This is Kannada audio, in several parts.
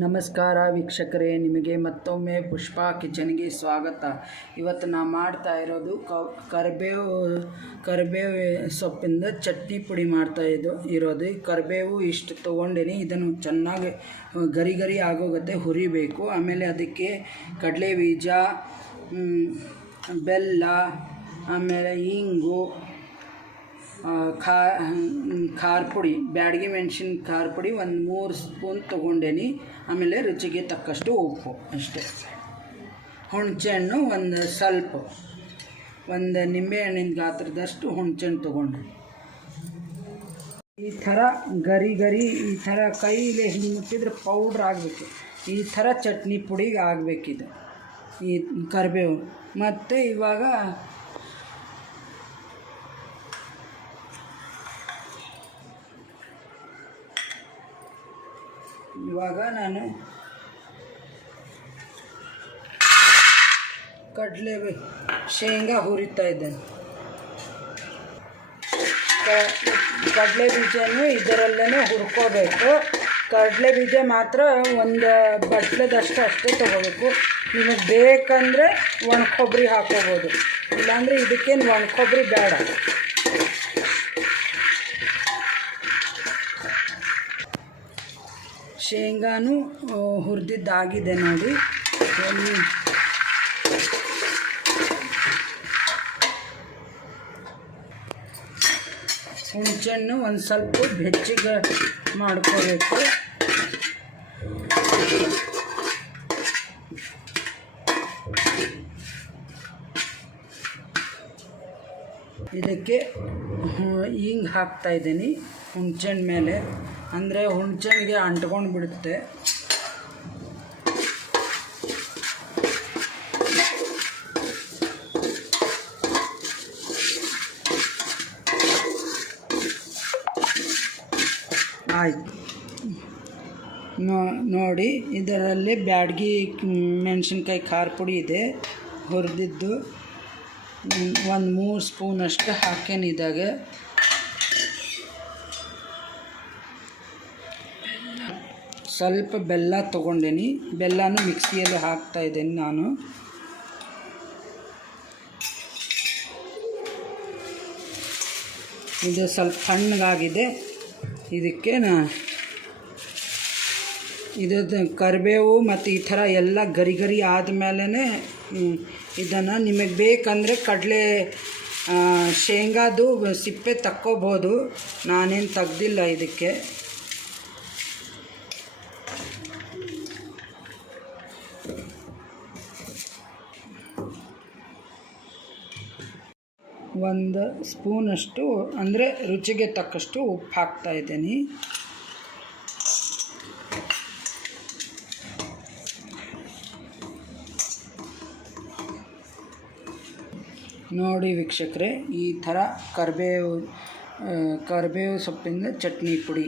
ನಮಸ್ಕಾರ ವೀಕ್ಷಕರೇ, ನಿಮಗೆ ಮತ್ತೊಮ್ಮೆ ಪುಷ್ಪ ಕಿಚನ್ಗೆ ಸ್ವಾಗತ. ಇವತ್ತು ನಾನು ಮಾಡ್ತಾ ಇರೋದು ಕರಿಬೇವು ಸೊಪ್ಪಿಂದ ಚಟ್ನಿ ಪುಡಿ ಮಾಡ್ತಾ ಇರೋದು. ಕರಿಬೇವು ಇಷ್ಟು ತೊಗೊಂಡಿನಿ. ಇದನ್ನು ಚೆನ್ನಾಗಿ ಗರಿ ಆಗೋಗುತ್ತೆ ಹುರಿಬೇಕು. ಆಮೇಲೆ ಅದಕ್ಕೆ ಕಡಲೆ ಬೀಜ, ಬೆಲ್ಲ, ಆಮೇಲೆ ಇಂಗು, ಖಾರ ಪುಡಿ, ಬ್ಯಾಡಗಿ ಮೆಣಸಿನ ಖಾರ ಪುಡಿ ಒಂದು 3 ಸ್ಪೂನ್ ತೊಗೊಂಡೇನಿ. ಆಮೇಲೆ ರುಚಿಗೆ ತಕ್ಕಷ್ಟು ಉಪ್ಪು ಅಷ್ಟೇ. ಹುಣಸೆಹಣ್ಣು ಒಂದು ಸ್ವಲ್ಪ, ಒಂದು ನಿಂಬೆಹಣ್ಣಿನ ಗಾತ್ರದಷ್ಟು ಹುಣಸೆಹಣ್ಣು ತೊಗೊಂಡೆ. ಈ ಥರ ಗರಿ ಈ ಥರ ಕೈಲೇ ಹಿಂಗೆ ಮುಟ್ಟಿದ್ರೆ ಪೌಡ್ರ್ ಆಗಬೇಕು. ಈ ಥರ ಚಟ್ನಿ ಪುಡಿಗೆ ಆಗಬೇಕಿದೆ ಈ ಕರಿಬೇವು. ಮತ್ತು ಇವಾಗ ನಾನು ಶೇಂಗಾ ಹುರಿತಾ ಇದ್ದೇನೆ. ಕಡಲೆ ಬೀಜನೂ ಇದರಲ್ಲೇ ಹುರ್ಕೋಬೇಕು. ಕಡಲೆ ಬೀಜ ಮಾತ್ರ ಒಂದು ಬಟ್ಲದಷ್ಟು ಅಷ್ಟೇ ತೊಗೋಬೇಕು. ನಿಮಗೆ ಬೇಕಂದರೆ ಒಣ ಕೊಬ್ಬರಿ ಹಾಕೋಬೋದು, ಇಲ್ಲಾಂದರೆ ಇದಕ್ಕೇನು ಒಣ ಕೊಬ್ಬರಿ ಬೇಡ. ಶೇಂಗಾನು ಹುರಿದಿದ್ದಾಗಿದೆ ನೋಡಿ. ಹುಣಸೆಹಣ್ಣು ಒಂದು ಸ್ವಲ್ಪ ಬೆಚ್ಚಗೆ ಮಾಡ್ಕೋಬೇಕು. ಇದಕ್ಕೆ ಹಿಂಗೆ ಹಾಕ್ತಾಯಿದ್ದೀನಿ ಹುಣಸೆಹಣ್ಣು ಮೇಲೆ, ಅಂದರೆ ಹುಣಸೆಹಣ್ಣಿಗೆ ಅಂಟ್ಕೊಂಡು ಬಿಡುತ್ತೆ. ಆಯ್ತು ನೋಡಿ, ಇದರಲ್ಲಿ ಬ್ಯಾಡಗಿ ಮೆಣಸಿನ್ಕಾಯಿ ಖಾರ ಪುಡಿ ಇದೆ ಹುರಿದಿದ್ದು, ಒಂದು 3 ಸ್ಪೂನಷ್ಟು ಹಾಕೇನಿದಾಗ. ಸ್ವಲ್ಪ ಬೆಲ್ಲ ತೊಗೊಂಡೇನಿ. ಬೆಲ್ಲನೂ ಮಿಕ್ಸಿಯಲ್ಲಿ ಹಾಕ್ತಾಯಿದ್ದೇನೆ ನಾನು. ಇದು ಸ್ವಲ್ಪ ತಣ್ಣಗಾಗಿದೆ. ಇದಕ್ಕೆ ಇದು ಕರಿಬೇವು ಮತ್ತು ಈ ಥರ ಎಲ್ಲ ಗರಿ ಆದಮೇಲೆ ಇದನ್ನು ನಿಮಗೆ ಬೇಕಂದರೆ ಶೇಂಗಾದು ಸಿಪ್ಪೆ ತಕ್ಕೋಬೋದು. ನಾನೇನು ತೆಗ್ದಿಲ್ಲ ಇದಕ್ಕೆ. ಒಂದು ಸ್ಪೂನಷ್ಟು, ಅಂದರೆ ರುಚಿಗೆ ತಕ್ಕಷ್ಟು ಉಪ್ಪು ಹಾಕ್ತಾಯಿದ್ದೀನಿ. ನೋಡಿ ವೀಕ್ಷಕರೇ, ಈ ಥರ ಕರಿಬೇವು ಸೊಪ್ಪಿಂದ ಚಟ್ನಿ ಪುಡಿ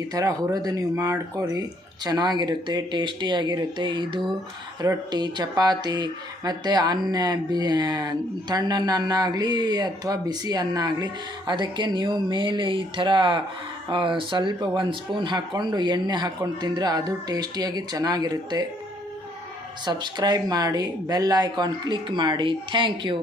ಈ ಥರ ಹುರಿದು ನೀವು ಮಾಡ್ಕೊರಿ, ಚೆನ್ನಾಗಿರುತ್ತೆ, ಟೇಸ್ಟಿಯಾಗಿರುತ್ತೆ. ಇದು ರೊಟ್ಟಿ, ಚಪಾತಿ ಮತ್ತು ತಣ್ಣನ ಅನ್ನ ಆಗಲಿ ಅಥವಾ ಬಿಸಿ ಅನ್ನ ಆಗಲಿ, ಅದಕ್ಕೆ ನೀವು ಮೇಲೆ ಈ ಥರ ಸ್ವಲ್ಪ 1 ಸ್ಪೂನ್ ಹಾಕ್ಕೊಂಡು ಎಣ್ಣೆ ಹಾಕ್ಕೊಂಡು ತಿಂದರೆ ಅದು ಟೇಸ್ಟಿಯಾಗಿ ಚೆನ್ನಾಗಿರುತ್ತೆ. ಸಬ್ಸ್ಕ್ರೈಬ್ ಮಾಡಿ, ಬೆಲ್ ಐಕಾನ್ ಕ್ಲಿಕ್ ಮಾಡಿ. Thank you.